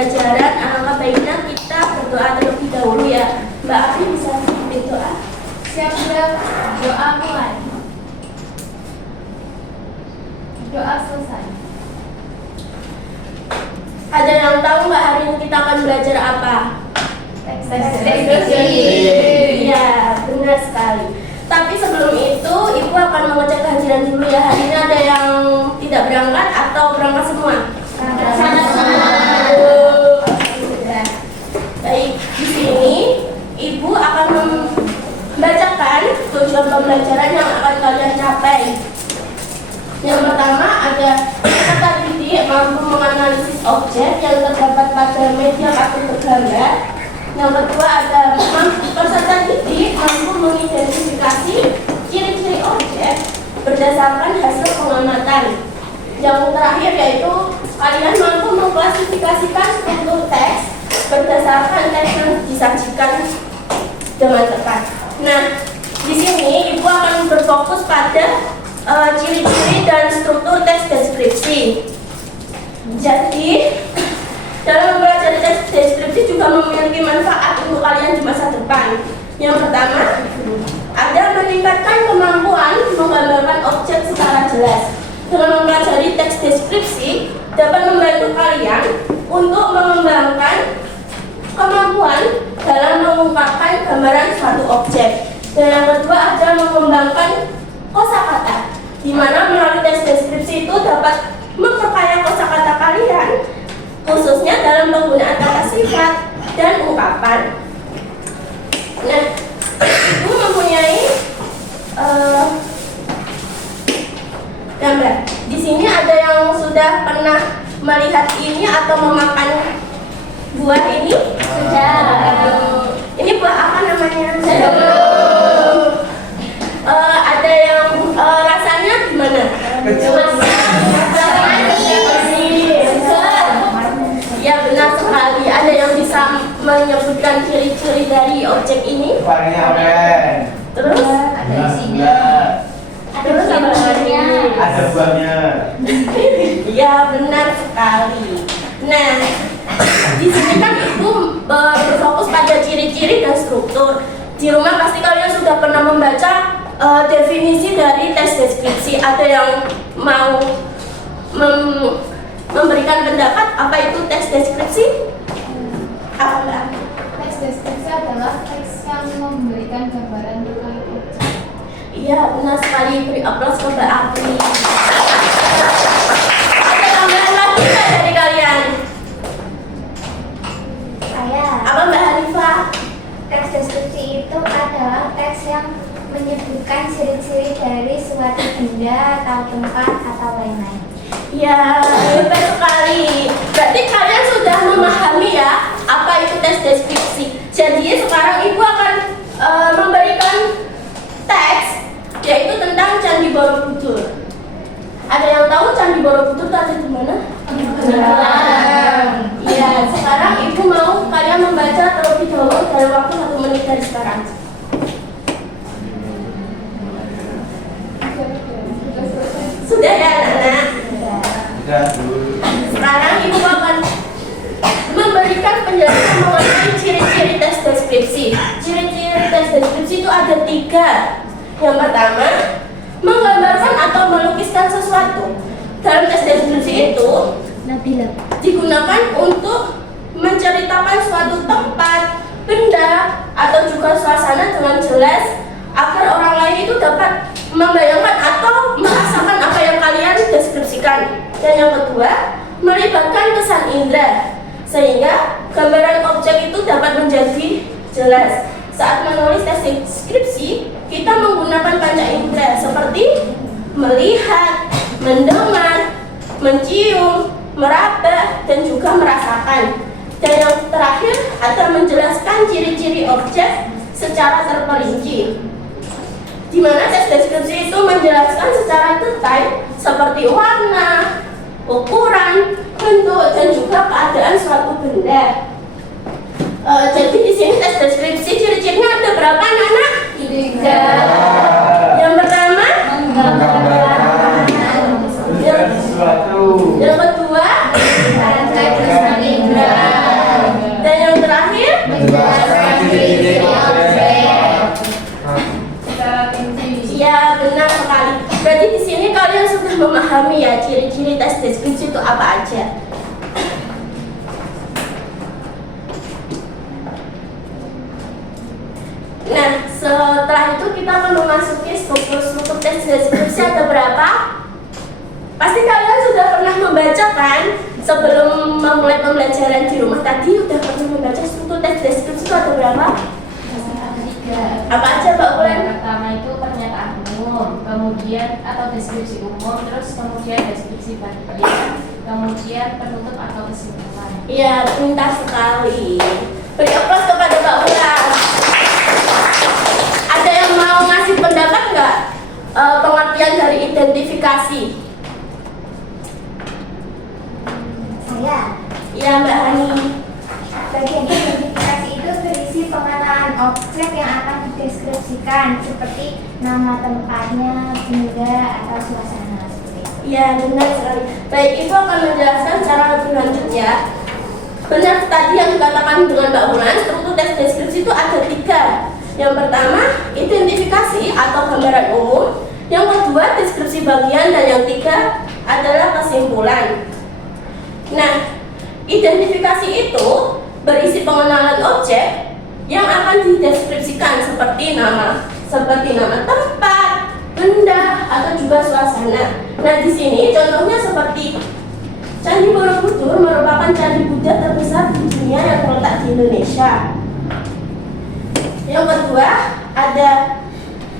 pembelajaran, alangkah baiknya kita berdoa terlebih dahulu ya. Mbak Afi bisa berdoa. Siap, doa mulai. Doa selesai. Ada yang tahu nggak hari ini kita akan belajar apa? Teks deskripsi. Iya, benar sekali. Tapi sebelum itu, Ibu akan mengecek kehadiran dulu ya. Hari ini ada yang tidak berangkat atau berangkat semua? Baik, di sini Ibu akan membacakan tujuan pembelajaran yang akan kalian capai. Yang pertama ada kata didik mampu menganalisis objek yang terdapat pada media kartu bergambar. Yang kedua ada peserta didik mampu mengidentifikasi ciri-ciri objek berdasarkan hasil pengamatan. Yang terakhir yaitu kalian mampu mengklasifikasikan struktur teks berdasarkan teks yang disajikan dengan tepat. Nah, di sini Ibu akan berfokus pada ciri-ciri dan struktur teks deskripsi. Jadi, dalam belajar teks deskripsi juga memiliki manfaat untuk kalian di masa depan. Yang pertama, ada meningkatkan kemampuan menggambarkan objek secara jelas. Dengan mempelajari teks deskripsi dapat membantu kalian untuk mengembangkan kemampuan dalam mengungkapkan gambaran suatu objek. Dan yang kedua ada mengembangkan kosakata, di mana melalui teks deskripsi itu dapat memperkaya kosakata kalian, khususnya dalam penggunaan kata sifat dan ungkapan. Nah, Ibu mempunyai gambar. Di sini ada yang sudah pernah melihat ini atau memakan buah ini? Sudah. Ini buah apa namanya? Ada yang rasanya gimana? Ya, benar sekali. Ada yang bisa menyebutkan ciri-ciri dari objek ini? Warnanya oranye. Terus? Ada isinya. Terus apa lagi? Ada buahnya. Ya, benar sekali. Nah, di sini kan Ibu berfokus pada ciri-ciri dan struktur. Di rumah pasti kalian sudah pernah membaca definisi dari teks deskripsi. Ada yang mau memberikan pendapat apa itu teks deskripsi? Apa Mbak? Teks deskripsi adalah teks yang memberikan gambaran terkait objek. Iya, benar sekali. Beri aplaus ke Mbak Apri. Ada tambahan lagi nggak dari kalian? Saya, Apa Mbak Hanifah? teks deskripsi itu adalah teks yang menyebutkan ciri-ciri dari suatu benda atau tempat atau lain-lain. Ya, hebat sekali. Berarti kalian sudah memahami ya apa itu teks deskripsi. Jadi sekarang Ibu akan memberikan teks yaitu tentang Candi Borobudur. Ada yang tahu Candi Borobudur itu ada di mana? Iya, sekarang Ibu mau kalian membaca terlebih dahulu dalam waktu 1 menit dari sekarang. Sudah ya anak-anak? Sudah, Bu. Sekarang Ibu akan memberikan penjelasan mengenai ciri-ciri teks deskripsi. Ciri-ciri teks deskripsi itu ada 3. Yang pertama, menggambarkan atau melukiskan sesuatu. Dalam teks deskripsi itu digunakan untuk menceritakan suatu tempat, benda, atau juga suasana dengan jelas agar orang lain itu dapat membayangkan atau merasakan apa yang kalian deskripsikan. Dan yang kedua, melibatkan kesan indera sehingga gambaran objek itu dapat menjadi jelas. Saat menulis teks deskripsi, kita menggunakan panca indera seperti melihat, mendengar, mencium, meraba, dan juga merasakan. Dan yang terakhir ada menjelaskan ciri-ciri objek secara terperinci, di mana teks deskripsi itu menjelaskan secara detail seperti warna, ukuran, bentuk, dan juga keadaan suatu benda. Jadi di sini teks deskripsi ciri-cirinya ada berapa anak-anak? 3. Yang pertama, Menggambarkan sesuatu. yang kedua, Ada kesan indera. tes deskripsi itu apa aja. Nah, setelah itu kita akan memasuki struktur tes deskripsi ada berapa? Pasti kalian sudah pernah membaca kan? Sebelum memulai pembelajaran di rumah tadi udah pernah membaca struktur tes deskripsi itu ada berapa? Ada 3. Apa aja Mbak Ulen? Yang pertama itu pernyataan umum, kemudian atau deskripsi umum, terus kemudian deskripsi bagian, kemudian penutup atau kesimpulan. Iya, pintar sekali. Beri aplaus kepada Mbak Ulen. Ada yang mau ngasih pendapat nggak pengertian dari identifikasi? Saya. Iya Mbak Hani. Bagian identifikasi itu berisi pengenalan objek yang akan dideskripsikan seperti nama tempatnya, benda, atau suasana seperti itu. Iya benar sekali. Baik, Ibu akan menjelaskan secara lebih lanjut ya. Benar tadi yang dikatakan dengan Mbak Ulan, struktur tes deskripsi itu ada 3. Yang pertama, identifikasi atau gambaran umum. Yang kedua, deskripsi bagian. Dan yang ketiga adalah kesimpulan. Nah, identifikasi itu berisi pengenalan objek yang akan dideskripsikan seperti nama tempat, benda, atau juga suasana. Nah, di sini contohnya seperti Candi Borobudur merupakan candi Buddha terbesar di dunia yang terletak di Indonesia. Yang kedua, ada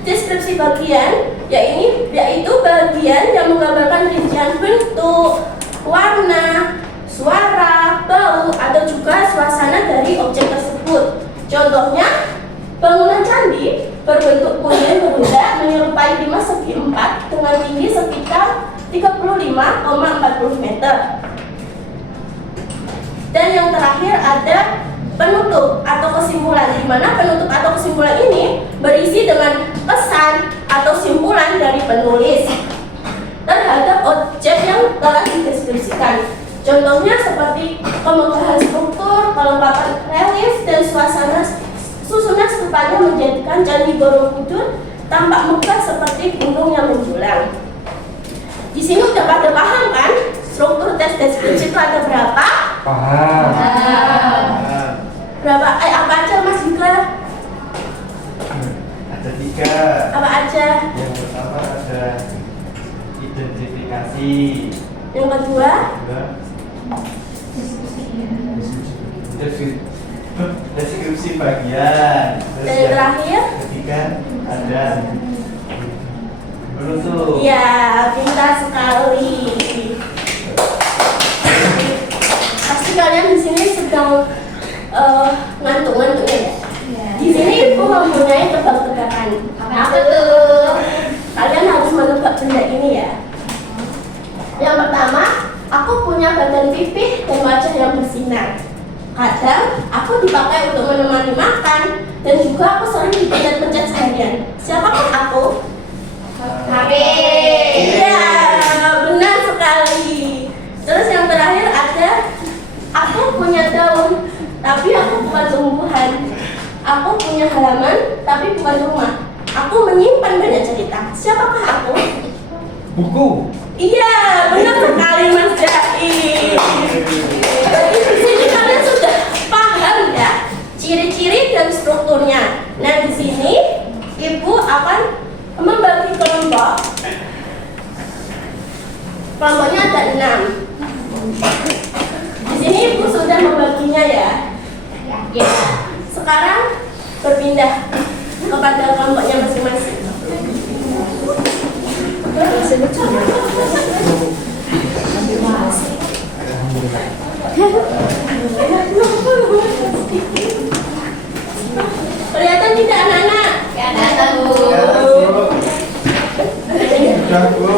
deskripsi bagian, yaitu bagian yang menggambarkan rincian bentuk, warna, suara, bau, atau juga suasana dari objek tersebut. Contohnya, bangunan candi berbentuk puyen berunda menyerupai 5 segi 4 dengan tinggi sekitar 35,40 meter. Dan yang terakhir ada penutup atau kesimpulan, di mana penutup atau kesimpulan ini berisi dengan pesan atau simpulan dari penulis terhadap objek yang telah dideskripsikan. Contohnya seperti kemegahan struktur, kelengkapan relief, dan susunan stupanya menjadikan Candi Borobudur tampak megah seperti gunung yang menjulang. Di sini udah pada paham kan? Struktur tes deskripsi itu ada berapa? Paham. Berapa? Apa aja Mas Yuga? Ada 3. Apa aja? Yang pertama ada identifikasi. Yang kedua? Deskripsi bagian. Terus Dan yang terakhir? ketiga ada penutup. Ya, pintar sekali. Pasti kalian di sini sedang ngantuk-ngantuk ya. Di sini Ibu mempunyai tebak-tebakan. Apa tuh? Kalian harus menebak benda ini ya. Yang pertama, aku punya badan pipih dan wajah yang bersinar. Kadang aku dipakai untuk menemani makan dan juga aku sering dipencet-pencet seharian. Siapakah aku? HP. Iya, benar sekali. Terus yang terakhir ada, aku punya daun, tapi aku bukan tumbuhan. Aku punya halaman, tapi bukan rumah. Aku menyimpan banyak cerita. Siapakah aku? Buku. Iya, benar sekali Mas Jai. Jadi di sini kalian sudah paham ya ciri-ciri dan strukturnya. Nah, di sini Ibu akan membagi kelompok. Kelompoknya ada 6. Di sini Ibu sudah membaginya ya. Ya. Sekarang berpindah kepada kelompoknya masing-masing. Kelihatan tidak anak-anak? Kelihatan, Bu. Sudah, Bu.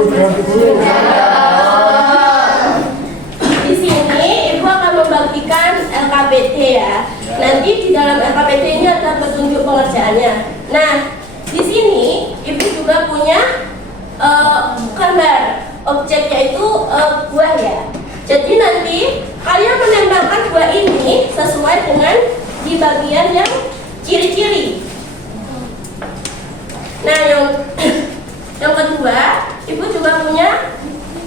Di sini Ibu akan membagikan LKPD ya. Nanti di dalam LKPD ini ada petunjuk pengerjaannya. Nah, di sini Ibu juga punya gambar objeknya itu buah ya. Jadi nanti kalian menembakkan buah ini sesuai dengan di bagian yang ciri-ciri. Nah, yang kedua, Ibu juga punya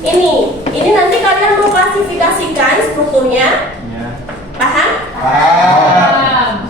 ini. Ini nanti kalian mau klasifikasikan strukturnya. Ya. Paham? Paham.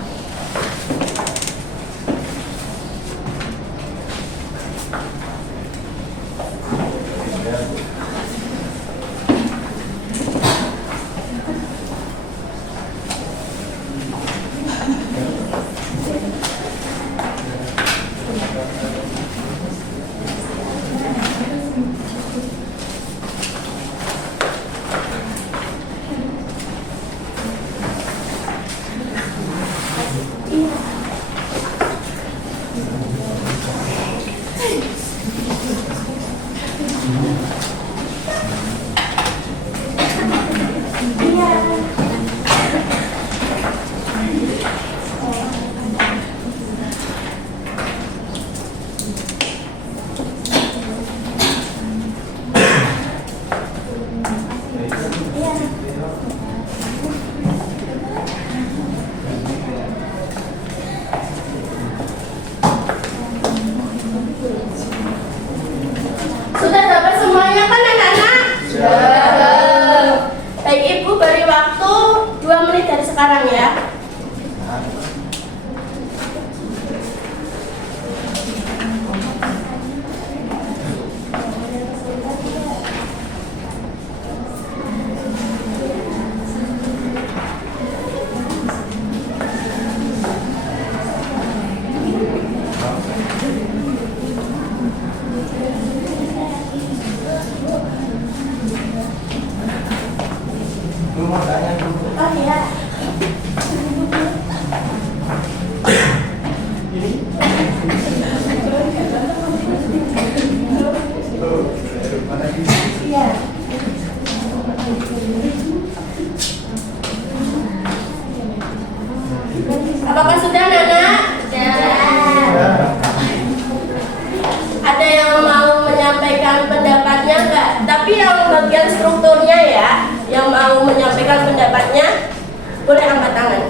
Sudah dapat semuanya kan anak-anak? Sudah. Baik, Ibu beri waktu 2 menit dari sekarang ya. Lu mau tanya dulu. Oh iya. Mana sih? Iya. Apakah sudah, Nana? Ya. Ada yang mau menyampaikan pendapatnya enggak? Tapi yang bagian strukturnya ya, yang mau menyampaikan pendapatnya boleh angkat tangan.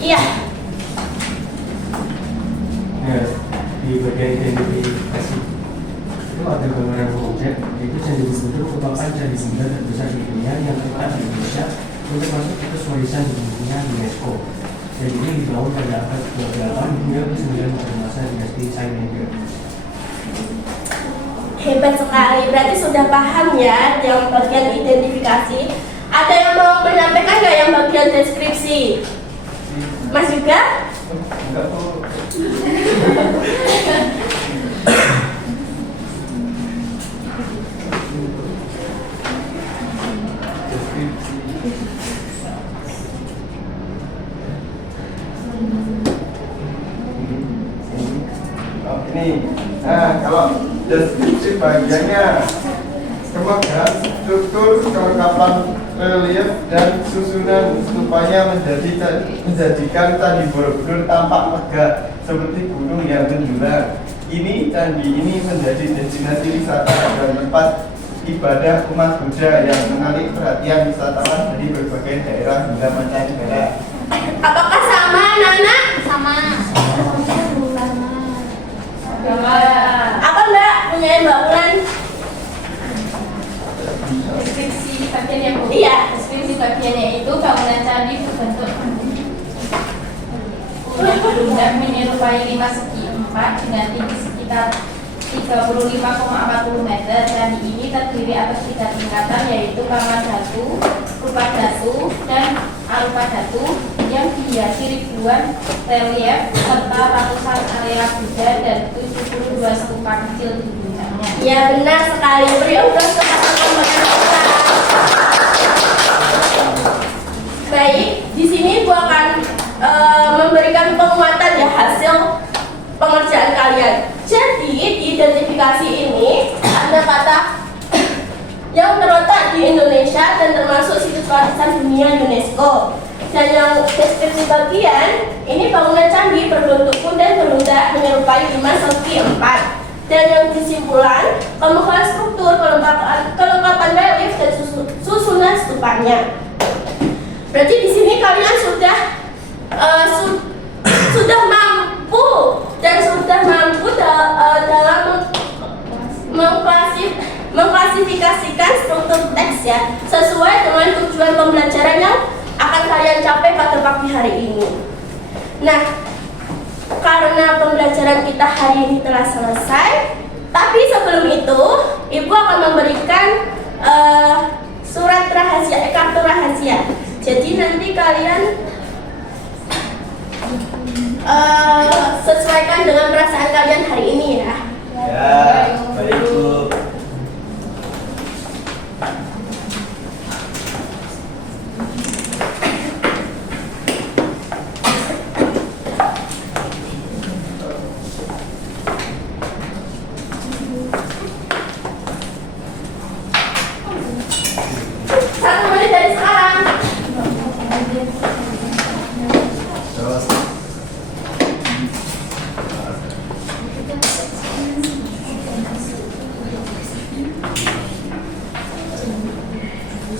Iya. Ya, di bagian identifikasi itu ada beberapa objek, yaitu candi Borobudur merupakan candi benda terbesar di dunia yang terletak di Indonesia untuk masuk situs warisan dunia UNESCO. Dan ini dibangun pada abad ke-8 hingga ke-9 pada masa dinasti Saimendra. Hebat sekali, berarti sudah paham ya yang bagian identifikasi. Ada yang mau menyampaikan nggak yang bagian deskripsi? Mas juga? Enggak tuh. Oh, ini. Nah, kalau deskripsi bagiannya kemegahan struktur, kelengkapan relief dan susunan stupanya menjadikan Candi Borobudur tampak megah seperti gunung yang menjulang. Ini candi ini menjadi destinasi wisata dan tempat ibadah umat Buddha yang menarik perhatian wisatawan dari berbagai daerah hingga mancanegara. Apakah sama, Nana? Sama. Apa Mbak? Punya Mbak Ulan? Deskripsi bagian yang Iya. Deskripsi bagiannya itu bangunan candi berbentuk punya benda menyerupai 5 segi 4 dengan tinggi sekitar 35,40 meter. Candi ini terdiri atas 3 tingkatan, yaitu kamar datu, rupa datu, dan arupa datu yang dihiasi ribuan relief serta ratusan area Buddha dan 72 stupa kecil di puncaknya. Ya benar sekali. Beri aplaus kepada teman-teman kita. Baik, di sini gua akan yang terletak di Indonesia dan termasuk situs warisan dunia UNESCO. Dan yang deskripsi bagian, ini bangunan candi berbentuk kuda berundak menyerupai 5 segi 4. Dan yang kesimpulan, kemegahan struktur, kelengkapan relief dan susunan stupanya. Berarti di sini kalian sudah mampu dalam mengklasifikasikan struktur teks ya, sesuai dengan tujuan pembelajaran yang akan kalian capai pada pagi hari ini. Nah, karena pembelajaran kita hari ini telah selesai, tapi sebelum itu Ibu akan memberikan surat rahasia, kartu rahasia. Jadi nanti kalian sesuaikan dengan perasaan kalian hari ini ya. Ya, baik Bu.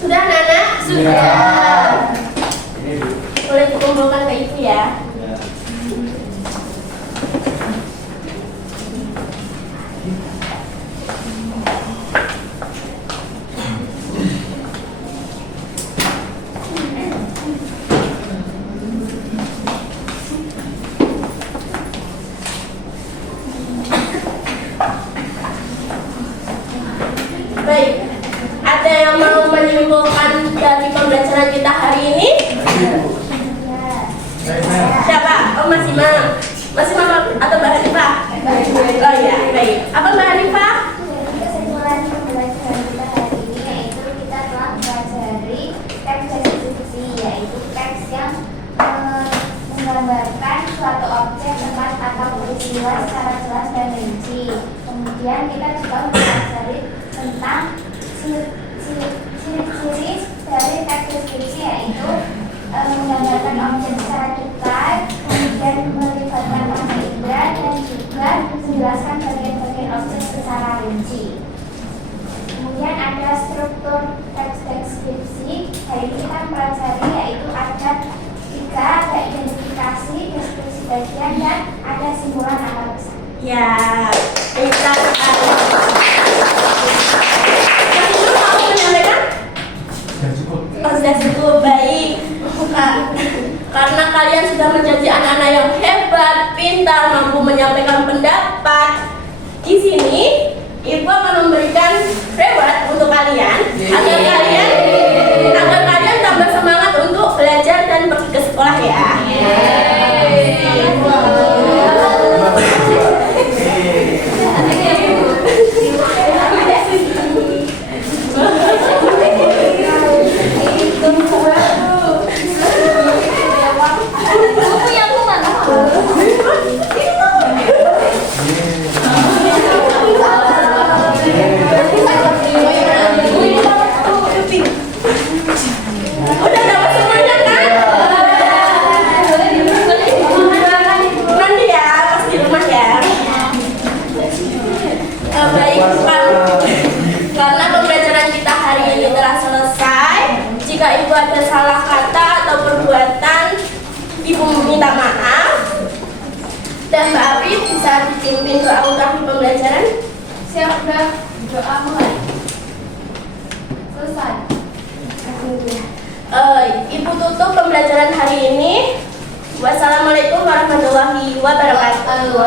Sudah Nana? Sudah. Boleh dikumpulkan ke Ibu ya. Baik, ada yang mau menyimpulkan dari pembelajaran kita hari ini? Siapa? Oh, Mas Imam. Mas Imam atau Mbak Hanifah? Oh ya, baik. Apa Mbak Hanifah? Kesimpulan pembelajaran kita hari ini yaitu kita telah mempelajari teks deskripsi, yaitu teks yang menggambarkan suatu objek, tempat atau peristiwa secara jelas dan rinci. Kemudian kita juga mempelajari tentang ciri-ciri dari teks deskripsi, yaitu menggambarkan objek secara detail, kemudian melibatkan panca indera, dan juga menjelaskan bagian-bagian objek secara rinci. Kemudian ada struktur teks deskripsi. Hari ini kita mempelajari yaitu ada 3, ada identifikasi, deskripsi bagian, dan ada simpulan atau pesan. Ya, kita Masih mau menyampaikan? Sudah cukup. Oh, sudah cukup, baik. Karena kalian sudah menjadi anak-anak yang hebat, pintar, mampu menyampaikan pendapat. Di sini, Ibu akan memberikan reward untuk kalian agar kalian tambah semangat untuk belajar dan pergi ke sekolah ya. Udah dapat semuanya kan? Nanti ya, pas di rumah ya. Baik, karena pembelajaran kita hari ini telah selesai. Jika Ibu ada salah kata atau perbuatan, Ibu minta maaf. Dan Mbak Api bisa dipimpin doa ungkapan pembelajaran. Siap, udah doa mulai. Selesai. Ibu tutup pembelajaran hari ini. Wassalamualaikum warahmatullahi wabarakatuh.